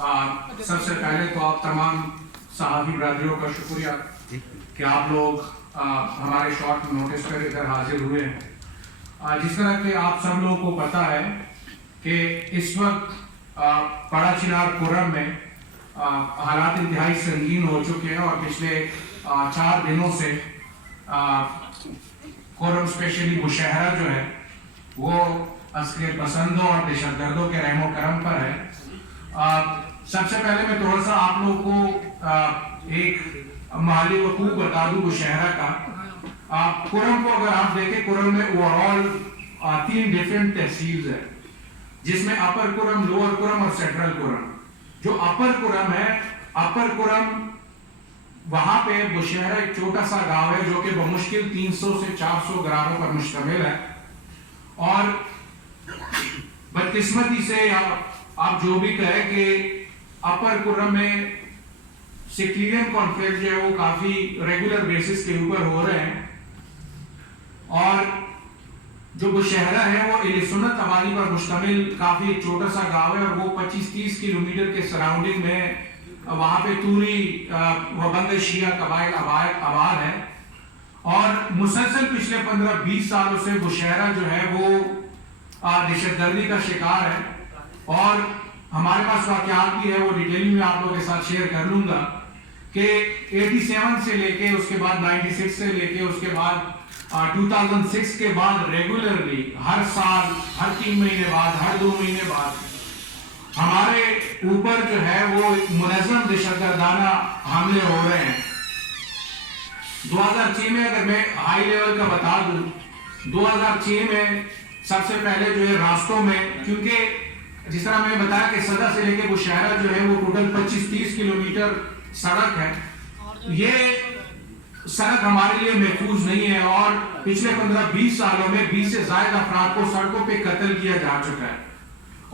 سب سے پہلے تو آپ تمام صحافی برادریوں کا شکریہ کہ آپ لوگ ہمارے شارٹ نوٹس پر ادھر حاضر ہوئے ہیں۔ جس طرح کہ آپ سب لوگوں کو پتہ ہے کہ اس وقت پڑا چنار کورم میں حالات انتہائی سنگین ہو چکے ہیں اور پچھلے 4 دنوں سے کورم اسپیشلی بشہرہ جو ہے وہ عسکر پسندوں اور دہشت گردوں کے رحم و کرم پر ہے۔ سب سے پہلے میں تھوڑا سا آپ لوگوں کو ایک محلی وقوع بتا دوں بشہرہ کا۔ کورم کو اگر آپ دیکھیں، کورم میں اوورآل 3 ڈیفرنٹ تحصیلز ہیں، جس میں اپر کورم، لوور کورم اور سینٹرل کورم۔ جو اپر کورم ہے، اپر کورم وہاں پہ بشہرہ ایک چھوٹا سا گاؤں ہے جو کہ بمشکل 300 سے 400 گھروں پر مشتمل ہے، اور بدقسمتی سے آپ جو بھی کہیں کہ اپر کورم میں سیکٹیرین کانفلکٹ جو ہے وہ کافی ریگولر بیسس کے اوپر ہو رہے ہیں، اور جو بشہرہ ہے وہ اہل سنت آبادی پر مشتمل کافی ایک چھوٹا سا گاؤں ہے، اور وہ 25-30 کلومیٹر کے سراؤنڈنگ میں وہاں پہ توری وابند شیعہ قبائل آباد ہے، اور مسلسل پچھلے 15-20 سالوں سے بشہرہ جو ہے وہ دہشت گردی کا شکار ہے، اور ہمارے پاس واقعات بھی ہے، وہ ڈیٹیل میں آپ لوگوں کے ساتھ شیئر کر لوں گا کہ 87 سے لے کے اس کے بعد 96 سے لے کے اس کے بعد 2006 کے بعد ریگولرلی ہر سال، ہر 3 مہینے بعد، ہر 2 مہینے بعد ہمارے اوپر جو ہے وہ منظم دہشت گردانہ حملے ہو رہے ہیں۔ 2006 میں اگر میں ہائی لیول کا بتا دوں، 2006 میں سب سے پہلے جو ہے راستوں میں، کیونکہ جس طرح میں نے بتایا کہ صدر سے لے کے بشہرہ جو ہے وہ ٹوٹل 25-30 کلومیٹر سڑک ہے، یہ سڑک ہمارے لیے محفوظ نہیں ہے، اور پچھلے 15-20 سالوں میں 20 سے زائد افراد کو سڑکوں پہ قتل کیا جا چکا ہے،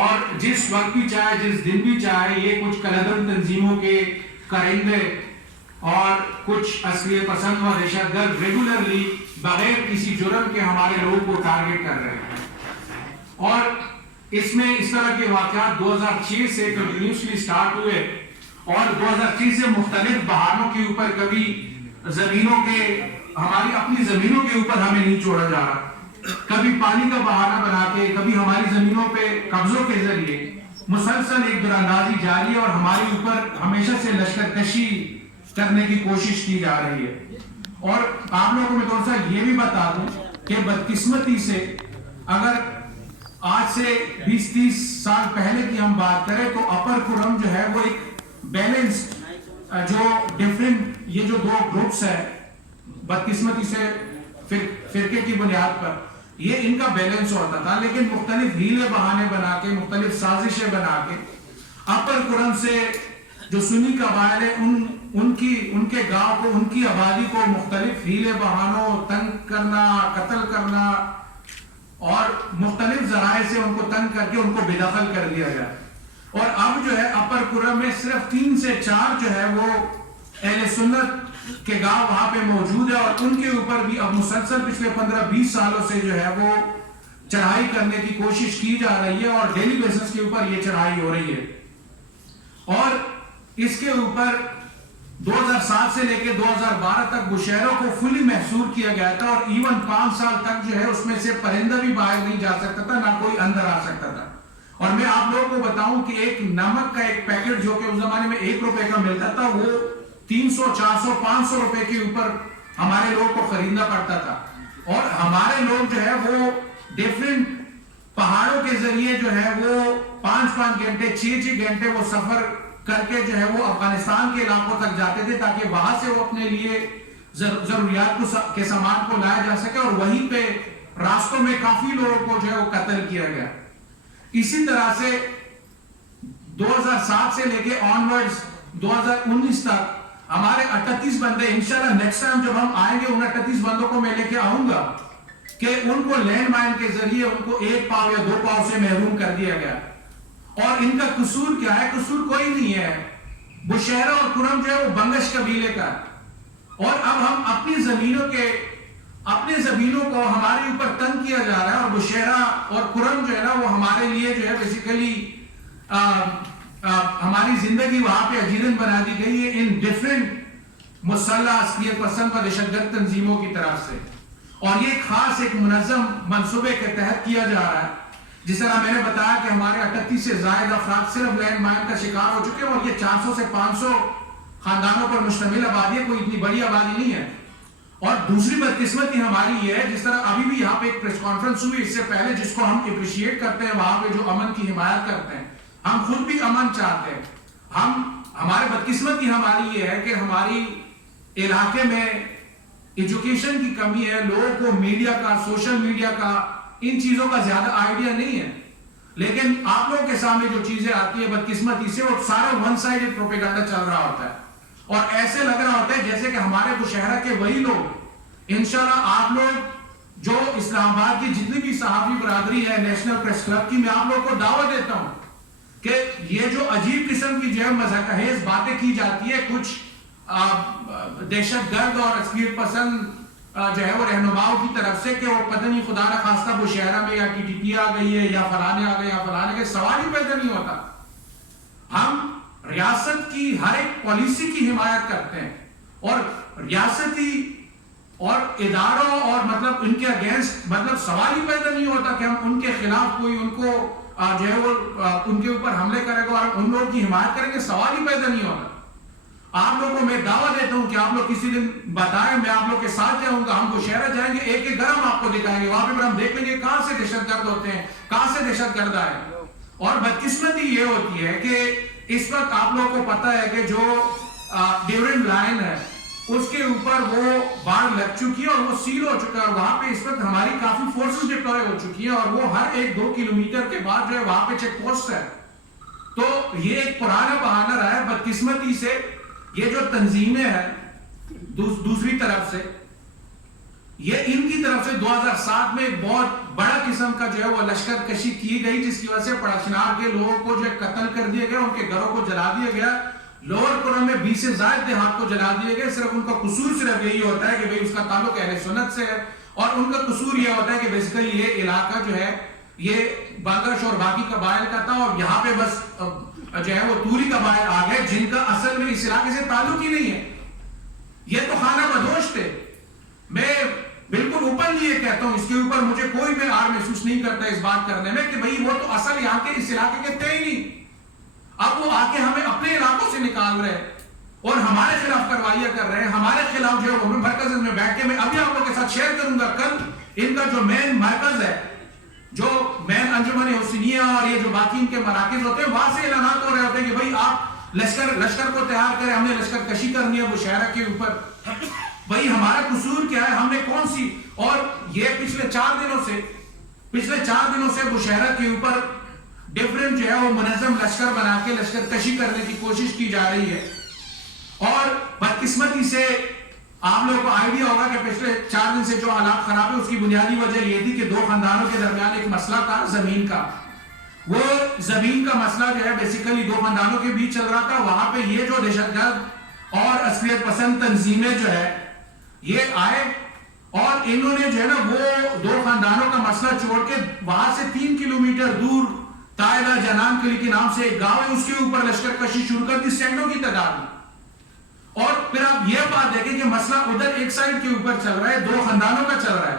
اور جس وقت بھی چاہے، جس دن بھی چاہے، یہ کچھ کلدم تنظیموں کے کرندے اور کچھ عسکریت پسند و دہشت گرد ریگولرلی بغیر کسی جرم کے ہمارے لوگوں کو ٹارگٹ کر رہے ہیں، اور اس میں اس طرح کے واقعات 2006 سے کنٹینیوسلی سٹارٹ ہوئے، اور 2006 سے مختلف بہانوں کے اوپر، کبھی زمینوں کے، ہماری اپنی زمینوں کے اوپر ہمیں نہیں چھوڑا جا رہا، کبھی پانی کا بہانہ بنا کے، کبھی ہماری زمینوں پہ قبضوں کے ذریعے مسلسل ایک دراندازی جاری ہے، اور ہمارے اوپر ہمیشہ سے لشکر کشی کرنے کی کوشش کی جا رہی ہے۔ اور آپ لوگوں کو میں تھوڑا سا یہ بھی بتا دوں کہ بدقسمتی سے اگر آج سے 20-30 سال پہلے کی ہم بات کریں تو اپر کورم جو ہے وہ ایک بیلنس، جو ڈیفرنٹ یہ جو 2 گروپس ہیں بدقسمتی سے فرقے کی بنیاد پر، یہ ان کا بیلنس ہوتا تھا، لیکن مختلف ہیلے بہانے بنا کے، مختلف سازشیں بنا کے اپر کورم سے جو سنی قبائل ہیں ان کے گاؤں کو، ان کی آبادی کو مختلف ہیلے بہانوں، تنگ کرنا، قتل کرنا، اور مختلف ذرائع سے ان کو تنگ کر کے ان کو بے دخل کر دیا گیا، اور اب جو ہے اپر کورم میں صرف 3 سے 4 جو ہے وہ اہل سنت کے گاؤں وہاں پہ موجود ہے، اور ان کے اوپر بھی اب مسلسل پچھلے 15-20 سالوں سے جو ہے وہ چڑھائی کرنے کی کوشش کی جا رہی ہے، اور ڈیلی بیسس کے اوپر یہ چڑھائی ہو رہی ہے، اور اس کے اوپر 2007 سے لے کے 2012 تک بشہروں کو فلی محصور کیا گیا تھا، اور ایون 5 سال تک جو ہے اس میں سے پرندہ بھی باہر نہیں جا سکتا تھا، نہ کوئی اندر آ سکتا تھا۔ اور میں آپ لوگوں کو بتاؤں کہ ایک نمک کا ایک پیکٹ جو کہ اس زمانے میں 1 روپے کا ملتا تھا، وہ 300, 400, 500 روپے کے اوپر ہمارے لوگوں کو خریدنا پڑتا تھا، اور ہمارے لوگ جو ہے وہ ڈیفرنٹ پہاڑوں کے ذریعے جو ہے وہ 5-5 گھنٹے، 6-6 گھنٹے وہ سفر کر کے جو ہے وہ افغانستان کے علاقوں تک جاتے تھے، تاکہ وہاں سے وہ اپنے لیے ضروریات کے سامان کو لایا جا سکے، اور وہیں پہ راستوں میں کافی لوگوں کو جو ہے وہ قتل کیا گیا۔ اسی طرح سے 2007 سے لے کے آنورڈز 2019 تک ہمارے 38 بندے، انشاءاللہ نیکسٹ ٹائم جب ہم آئیں گے ان 38 بندوں کو میں لے کے آؤں گا کہ ان کو لینڈ مائن کے ذریعے ان کو 1 پاؤ یا 2 پاؤ سے محروم کر دیا گیا، اور ان کا قصور کیا ہے؟ قصور کوئی نہیں ہے، بشہرہ اور کورم جو ہے وہ بنگش قبیلے کا، اور اب ہم اپنی زمینوں کو ہمارے اوپر تنگ کیا جا رہا ہے، اور بشہرہ اور کورم جو ہے نا وہ ہمارے لیے جو ہے بیسیکلی ہمارے ہماری زندگی وہاں پہ اجیرن بنا دی گئی ہے ان ڈفرینٹ مسلح عسکریت پسند و دہشت گرد تنظیموں کی طرف سے، اور یہ خاص ایک منظم منصوبے کے تحت کیا جا رہا ہے۔ جس طرح میں نے بتایا کہ ہمارے 38 سے زائد افراد صرف لینڈ مائن کا شکار ہو چکے ہیں، اور یہ 400 سے 500 خاندانوں پر مشتمل آبادی ہے، کوئی اتنی بڑی آبادی نہیں ہے۔ اور دوسری بدقسمتی ہماری یہ ہے، جس طرح ابھی بھی یہاں پہ ایک پریس کانفرنس ہوئی اس سے پہلے، جس کو ہم اپریشیٹ کرتے ہیں، وہاں پہ جو امن کی حمایت کرتے ہیں، ہم خود بھی امن چاہتے ہیں۔ ہمارے بدقسمتی ہماری یہ ہے کہ ہماری علاقے میں ایجوکیشن کی کمی ہے، لوگوں کو میڈیا کا، سوشل میڈیا کا، ان چیزوں کا زیادہ آئیڈیا نہیں ہے، لیکن آپ لوگوں کے سامنے جو چیزیں آتی ہیں بدقسمتی سے، وہ سارا ون سائیڈڈ پروپیگنڈا چل رہا ہوتا ہے، اور ایسے لگ رہا ہوتا ہے جیسے کہ ہمارے بشہرہ کے وہی لوگ، انشاءاللہ آپ لوگ جو اسلام آباد کی جتنی بھی صحافی برادری ہے نیشنل پریس کلب کی، میں آپ لوگوں کو دعوت دیتا ہوں کہ یہ جو عجیب قسم کی جو ہے مذہب خیز باتیں کی جاتی ہے کچھ دہشت گرد اور عسکریت پسند جو ہے وہ رہنماؤں کی طرف سے، کہ وہ پتہ نہیں خدا نہ خواستہ بشہرہ میں یا ٹی ٹی پی آ گئی ہے یا فلانے آ گئے یا فلانے کے، سوال ہی پیدا نہیں ہوتا۔ ہم ریاست کی ہر ایک پالیسی کی حمایت کرتے ہیں، اور ریاستی اور اداروں اور مطلب ان کے اگینسٹ مطلب سوال ہی پیدا نہیں ہوتا کہ ہم ان کے خلاف کوئی ان کو جو ہے وہ ان کے اوپر حملے کرے گا اور ان لوگوں کی حمایت کریں گے، سوال ہی پیدا نہیں ہوتا۔ آپ لوگوں کو میں دعویٰ دیتا ہوں کہ آپ لوگ کسی دن بتائیں، میں آپ لوگ کے ساتھ جاؤں گا، ہم بشہرہ جائیں گے، ایک ایک گھر ہم آپ کو دکھائیں گے، وہاں پہ ہم دیکھ لیں گے کہاں سے دہشت گرد ہوتے ہیں، کہاں سے دہشت گرد آئے۔ اور بدقسمتی یہ ہوتی ہے کہ اس وقت آپ لوگوں کو پتا ہے کہ جو ڈیورنٹ لائن ہے اس کے اوپر وہ باڑ لگ چکی ہے اور وہ سیل ہو چکا ہے، اور وہاں پہ اس وقت ہماری کافی فورسز ڈپلوائے ہو چکی ہیں، اور وہ ہر 1-2 کلومیٹر کے بعد جو ہے وہاں پہ چیک پوسٹ ہے۔ تو یہ ایک پرانا بہانہ رہا ہے بدقسمتی سے۔ یہ جو تنظیمیں ہیں دوسری طرف سے، یہ ان کی طرف سے 2007 میں ایک بہت بڑا قسم کا جو ہے وہ لشکر کشی کی گئی، جس کی وجہ سے پڑاشنار کے لوگوں کو جو ہے قتل کر دیا گیا، ان کے گھروں کو جلا دیا گیا، لوور قرم میں 20 سے زائد دیہات کو جلا دیے گئے۔ صرف ان کا قصور صرف یہی ہوتا ہے کہ بھئی اس کا تعلق اہل سنت سے ہے، اور ان کا قصور یہ ہوتا ہے کہ بیسیکلی یہ علاقہ جو ہے یہ بانگش اور باقی قبائل کا تھا، اور یہاں پہ بس جو ہے وہ توری قبائل آ گئے جن کا اصل میں اس علاقے سے تعلق ہی نہیں ہے۔ یہ تو خانہ بدوش تھے۔ میں بالکل اوپنلی یہ کہتا ہوں، اس کے اوپر مجھے کوئی میں آر محسوس نہیں کرتا اس بات کرنے میں کہ بھئی وہ تو اصل یہاں کے اس علاقے کے تھے ہی نہیں۔ اب وہ آ کے ہمیں اپنے علاقوں سے نکال رہے اور ہمارے خلاف کروائیاں کر رہے ہیں، ہمارے خلاف جو ہے وہ مرکز میں بیٹھ کے میں ابھی آپ لوگوں کے ساتھ شیئر کروں گا۔ کل ان کا جو مین مرکز ہے، جو مین انجمن حسینیہ اور یہ جو باقی ان کے مراکز ہوتے ہیں، وہاں سے اعلانات ہو رہے ہوتے ہیں کہ بھئی آپ لشکر کو تیار کریں، ہم نے لشکر کشی کرنی ہے بشہرہ کے اوپر۔ بھئی ہمارا قصور کیا ہے، ہم نے کون سی، اور یہ پچھلے 4 دنوں سے بشہرہ کے اوپر ڈیفرنٹ جو ہے وہ منظم لشکر بنا کے لشکر کشی کرنے کی کوشش کی جا رہی ہے۔ اور بدقسمتی سے آپ لوگوں کو آئیڈیا ہوگا کہ پچھلے 4 دن سے جو حالات خراب ہے اس کی بنیادی وجہ یہ تھی کہ 2 خاندانوں کے درمیان ایک مسئلہ تھا زمین کا۔ وہ زمین کا مسئلہ جو ہے بیسیکلی 2 خاندانوں کے بیچ چل رہا تھا۔ وہاں پہ یہ جو دہشت گرد اور عسکریت پسند تنظیمیں جو ہے یہ آئے، اور انہوں نے جو ہے نا وہ 2 خاندانوں کا مسئلہ چھوڑ کے وہاں سے 3 کلومیٹر دور تائدہ جنان کلی کے نام سے ایک گاؤں ہے، اس کے اوپر لشکر کشی شروع کر دی سینکڑوں کی تعداد میں۔ اور پھر آپ یہ بات دیکھیں کہ مسئلہ ادھر ایک سائڈ کے اوپر چل رہا ہے، 2 خاندانوں کا چل رہا ہے۔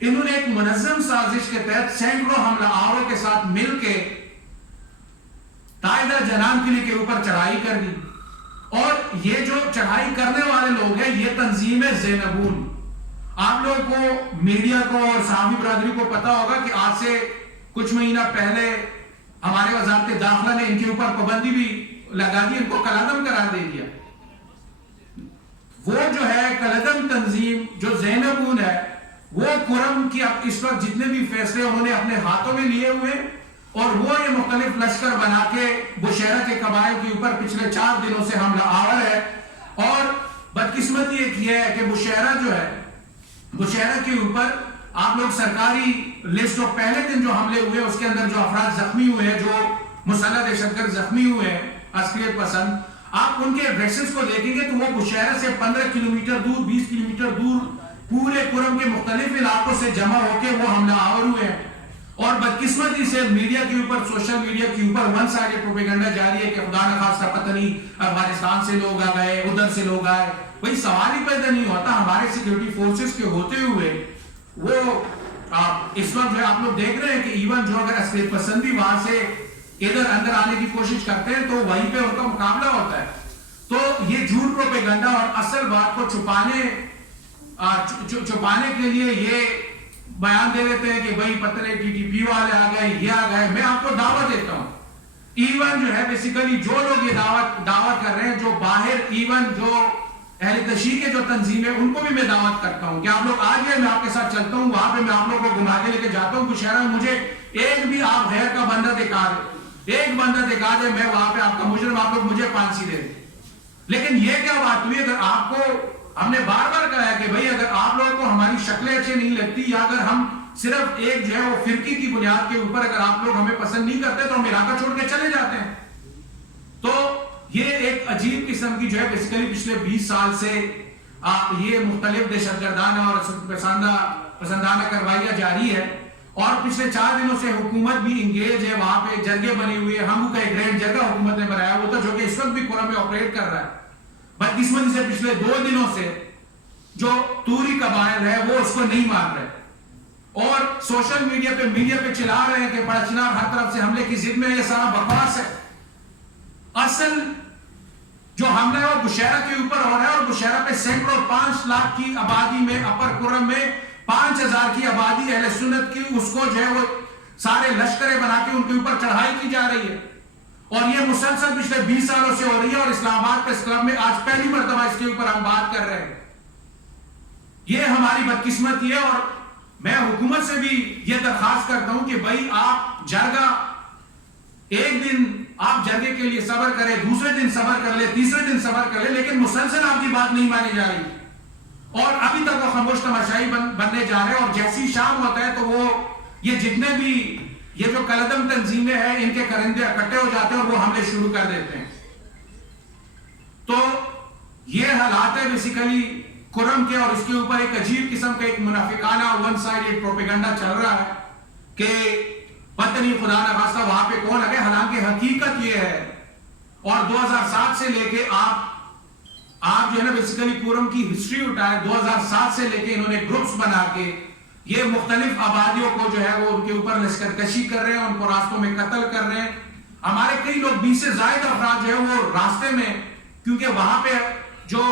انہوں نے ایک منظم سازش کے تحت سینکڑوں حملہ آوروں کے ساتھ مل کے تائدہ جنان کلی کے اوپر چڑھائی کر دی، اور یہ جو چڑھائی کرنے والے لوگ ہیں یہ تنظیم ہے زینبون۔ آپ لوگوں کو میڈیا کو اور صحافی برادری کو پتا ہوگا کہ آج سے کچھ مہینہ پہلے ہمارے وزارت داخلہ نے ان کے اوپر پابندی بھی لگا دی، ان کو کالعدم قرار دے دیا۔ وہ جو ہے کالعدم تنظیم جو زینبون ہے، وہ قرم کی اب اس وقت جتنے بھی فیصلے انہوں نے اپنے ہاتھوں میں لیے ہوئے، اور وہ یہ مختلف لشکر بنا کے بشہرہ کے قبائل کے اوپر پچھلے 4 دنوں سے حملہ آور ہے۔ اور بدقسمتی ایک یہ ہے کہ بشہرہ جو ہے، بشہرہ کے اوپر آپ لوگ سرکاری لسٹ جو پہلے دن جو حملے ہوئے اس کے اندر جو افراد زخمی ہوئے ہیں، جو مسلح دہشت گرد زخمی ہوئے ہیں عسکریت پسند، آپ ان کے ایڈریسز کو دیکھیں گے تو وہ بشہرہ سے 15 کلومیٹر دور، 20 کلومیٹر دور پورے قرم کے مختلف علاقوں سے جمع ہو کے وہ حملہ آور ہوئے ہیں۔ اور بدقسمتی سے میڈیا کے اوپر، سوشل میڈیا کے اوپر ون سائیڈ پروپیگنڈا جاری ہے کہ خدا نہ خواستہ پتہ نہیں افغانستان سے لوگ آ گئے، ادھر سے لوگ آئے. وہی سوال ہی پیدا نہیں ہوتا. ہمارے سیکیورٹی فورسز کے ہوتے ہوئے وہ اس وقت جو ہے آپ لوگ دیکھ رہے ہیں کہ ایون جو اگر عسکریت پسندی وہاں سے ادھر اندر آنے کی کوشش کرتے ہیں تو وہیں پہ ان کا مقابلہ ہوتا ہے. تو یہ جھوٹ پروپیگنڈا اور اصل بات کو چھپانے کے لیے یہ بیان دے دیتے ہیں کہ بھائی پتہ نہیں ٹی ٹی پی والے آ گئے، یہ آ گئے. میں آپ کو دعوت دیتا ہوں، ایون جو ہے بیسیکلی جو لوگ یہ دعوت کر رہے ہیں، جو باہر ایون جو اہل تشیع کے جو تنظیمیں، ان کو بھی میں دعوت کرتا ہوں کہ آپ لوگ آ جائیں، میں آپ کے ساتھ چلتا ہوں، وہاں پہ میں آپ لوگوں کو گھما کے لے کے جاتا ہوں کشہرہ میں. مجھے ایک بھی آپ غیر کا بندہ دکھا دے، ایک بندہ دکھا دے، میں وہاں پہ آپ کا مجرم، آپ لوگ مجھے پھانسی دے دیں. لیکن یہ کیا بات ہوئی؟ اگر آپ کو ہم نے بار بار کہا ہے کہ بھائی اگر آپ لوگوں کو ہماری شکلیں اچھی نہیں لگتی، یا اگر ہم صرف ایک جو ہے وہ فرقے کی بنیاد کے اوپر اگر آپ لوگ ہمیں پسند نہیں کرتے تو ہم علاقہ چھوڑ کے چلے جاتے ہیں. تو یہ ایک عجیب قسم کی جو ہے بیسیکلی پچھلے 20 سال سے یہ مختلف دہشت گردانہ اور پسندانہ کارروائیاں جاری ہے. اور پچھلے 4 دنوں سے حکومت بھی انگیج ہے، وہاں پہ جرگے بنی ہوئی ہے. ہم کا ایک گرینڈ جگہ حکومت نے بنایا ہوا تھا جو کہ اس وقت بھی قرم میں آپریٹ کر رہا ہے. بدقسمتی سے پچھلے 2 دنوں سے جو توری قبائل ہے وہ اس کو نہیں مان رہے اور سوشل میڈیا پہ چلا رہے ہیں کہ پڑچنار ہر طرف سے حملے کی ضد میں. یہ سارا بکواس ہے. اصل جو حملہ ہے وہ بشیرہ کے اوپر ہو رہا ہے، اور بشیرہ پہ سینکڑوں 5 لاکھ کی آبادی میں، اپر کرم میں 5000 کی آبادی اہل سنت کی، اس کو جو ہے وہ سارے لشکریں بنا کے ان کے اوپر چڑھائی کی جا رہی ہے. اور یہ مسلسل پچھلے 20 سالوں سے ہو رہی ہے. اور اسلام آباد پریس کلب میں آج پہلی مرتبہ اس کے اوپر ہم بات کر رہے ہیں. یہ ہماری بدقسمتی ہے. اور میں حکومت سے بھی یہ درخواست کرتا ہوں کہ بھائی آپ جرگہ، ایک دن آپ جرگے کے لیے صبر کریں، دوسرے دن صبر کر لیں، تیسرے دن صبر کر لیں، لیکن مسلسل آپ کی بات نہیں مانی جا رہی اور ابھی تک وہ خاموش تماشائی بننے جا رہے ہیں. اور جیسی شام ہوتا ہے تو وہ یہ جتنے بھی یہ جو کلدم تنظیمیں ہیں ان کے کرندے اکٹھے ہو جاتے ہیں اور وہ حملے شروع کر دیتے ہیں. تو یہ حالات ہے بیسیکلی قرم کے، اور اس کے اوپر ایک عجیب قسم کا ایک منافقانہ ون سائیڈ پروپیگنڈا چل رہا ہے کہ پتہ نہیں خدا نہ خواستہ وہاں پہ کون آ گئے. حالانکہ حقیقت یہ ہے، اور 2007 سے لے کے آپ جو ہے نا بیسیکلی قرم کی ہسٹری اٹھائے، 2007 سے لے کے انہوں نے گروپس بنا کے یہ مختلف آبادیوں کو جو ہے وہ ان کے اوپر لشکر کشی کر رہے ہیں، ان کو راستوں میں قتل کر رہے ہیں. ہمارے کئی لوگ 20 سے زائد افراد جو ہے وہ راستے میں، کیونکہ وہاں پہ جو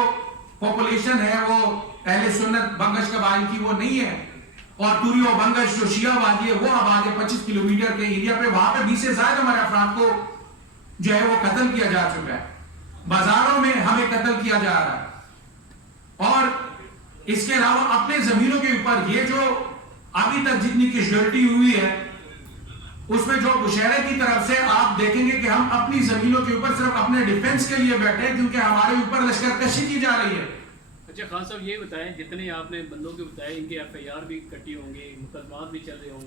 پاپولیشن ہے وہ اہل سنت بنگش قبائل کی وہ نہیں ہے، اور توری و بنگش جو شیعہ آبادی ہے وہ آباد ہے 25 کلومیٹر کے ایریا پہ. وہاں پہ 20 سے زائد ہمارے افراد کو جو ہے وہ قتل کیا جا چکا ہے. بازاروں میں ہمیں قتل کیا جا رہا ہے. اور اس کے علاوہ اپنے زمینوں کے اوپر یہ جو ابھی تک جتنی کیجویلٹی ہوئی ہے اس میں جو بشیرے کی طرف سے آپ دیکھیں گے کہ ہم اپنی زمینوں کے اوپر صرف اپنے ڈیفنس کے لیے بیٹھے ہیں کیونکہ ہمارے اوپر لشکر کشی کی جا رہی ہے. اچھا خان صاحب یہ بتائیں، جتنے آپ نے بندوں کے بتائے ان کے ایف آئی آر بھی کٹی ہوں گے، مقدمات بھی چل رہے ہوں گے،